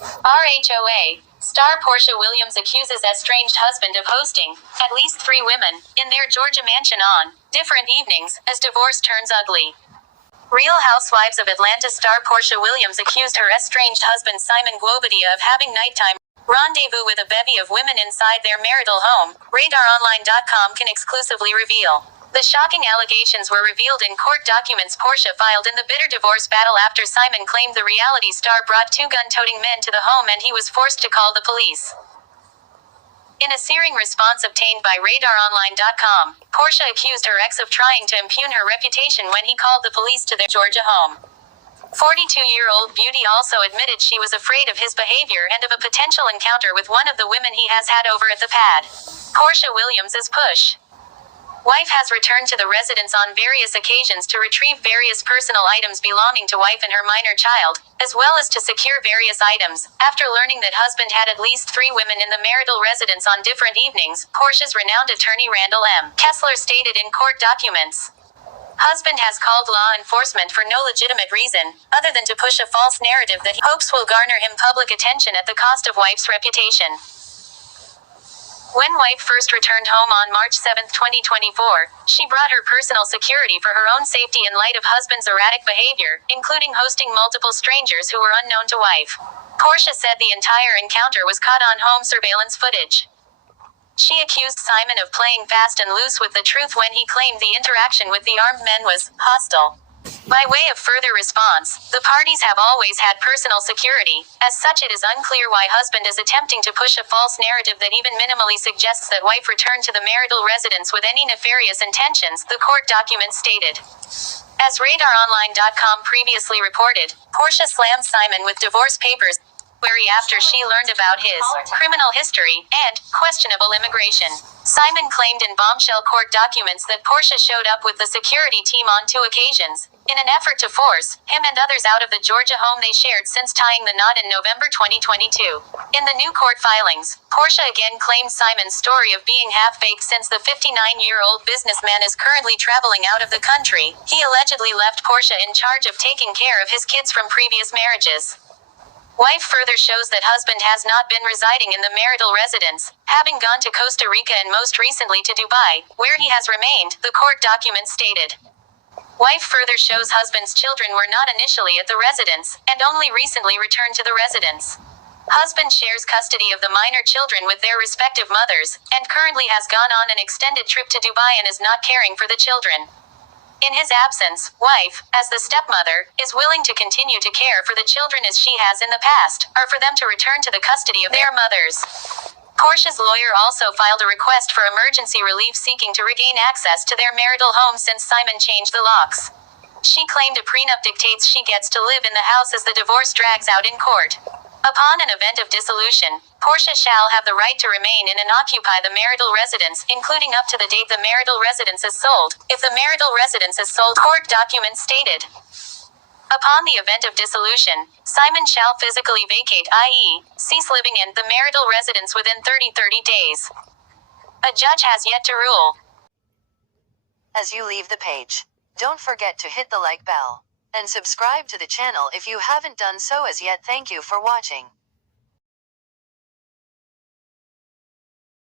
RHOA. Star Porsha Williams accuses estranged husband of hosting at least 3 women in their Georgia mansion on different evenings as divorce turns ugly. Real Housewives of Atlanta star Porsha Williams accused her estranged husband Simon of having nighttime rendezvous with a bevy of women inside their marital home, RadarOnline.com can exclusively reveal. The shocking allegations were revealed in court documents Porsha filed in the bitter divorce battle after Simon claimed the reality star brought 2 gun-toting men to the home and he was forced to call the police. In a searing response obtained by RadarOnline.com, Porsha accused her ex of trying to impugn her reputation when he called the police to their Georgia home. 42-year-old beauty also admitted she was afraid of his behavior and of a potential encounter with one of the women he has had over at the pad. Porsha Williams' wife has returned to the residence on various occasions to retrieve various personal items belonging to wife and her minor child, as well as to secure various items. After learning that husband had at least 3 women in the marital residence on different evenings, Porsha's renowned attorney Randall M. Kessler stated in court documents. Husband has called law enforcement for no legitimate reason, other than to push a false narrative that he hopes will garner him public attention at the cost of wife's reputation. When wife first returned home on March 7, 2024, she brought her personal security for her own safety in light of husband's erratic behavior, including hosting multiple strangers who were unknown to wife. Porsha said the entire encounter was caught on home surveillance footage. She accused Simon of playing fast and loose with the truth when he claimed the interaction with the armed men was hostile. By way of further response, the parties have always had personal security. As such, it is unclear why husband is attempting to push a false narrative that even minimally suggests that wife returned to the marital residence with any nefarious intentions, the court document stated. As RadarOnline.com previously reported, Porsha slammed Simon with divorce papers after she learned about his criminal history and questionable immigration. Simon claimed in bombshell court documents that Porsha showed up with the security team on 2 occasions, in an effort to force him and others out of the Georgia home they shared since tying the knot in November 2022. In the new court filings, Porsha again claimed Simon's story of being half-baked since the 59-year-old businessman is currently traveling out of the country. He allegedly left Porsha in charge of taking care of his kids from previous marriages. Wife further shows that husband has not been residing in the marital residence, having gone to Costa Rica and most recently to Dubai, where he has remained, the court document stated. Wife further shows husband's children were not initially at the residence, and only recently returned to the residence. Husband shares custody of the minor children with their respective mothers, and currently has gone on an extended trip to Dubai and is not caring for the children. In his absence, wife, as the stepmother, is willing to continue to care for the children as she has in the past, or for them to return to the custody of their mothers. Porsha's lawyer also filed a request for emergency relief seeking to regain access to their marital home since Simon changed the locks. She claimed a prenup dictates she gets to live in the house as the divorce drags out in court. Upon an event of dissolution, Porsha shall have the right to remain in and occupy the marital residence, including up to the date the marital residence is sold. If the marital residence is sold, court documents stated. Upon the event of dissolution, Simon shall physically vacate, i.e., cease living in, the marital residence within 30 days. A judge has yet to rule. As you leave the page, don't forget to hit the like bell and subscribe to the channel if you haven't done so as yet. Thank you for watching.